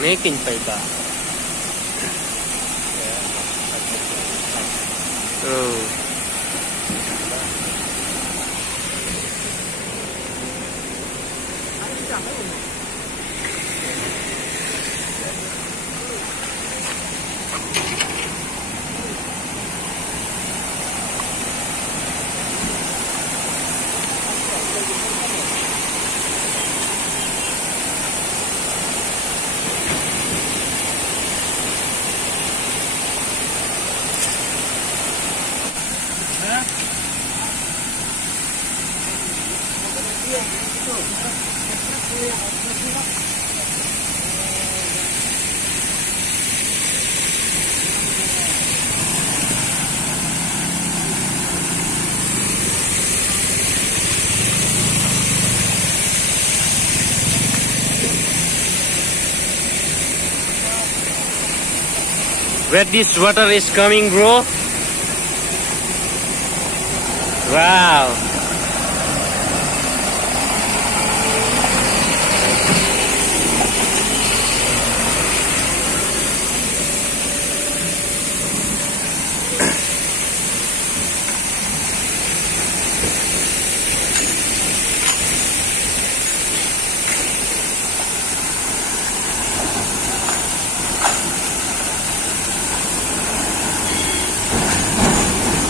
ไม่กินไปบ้าWhere this water is coming, bro? Wow.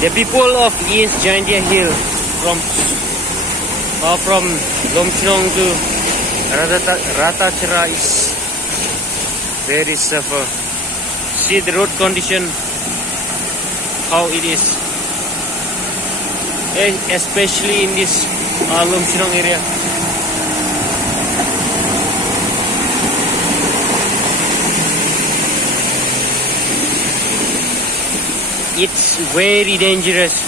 The people of East Jaintia Hill from Lomchnong to Ratachara is very suffer. See the road condition, how it is, especially in this Lomchnong area. It's very dangerous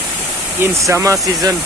in summer season.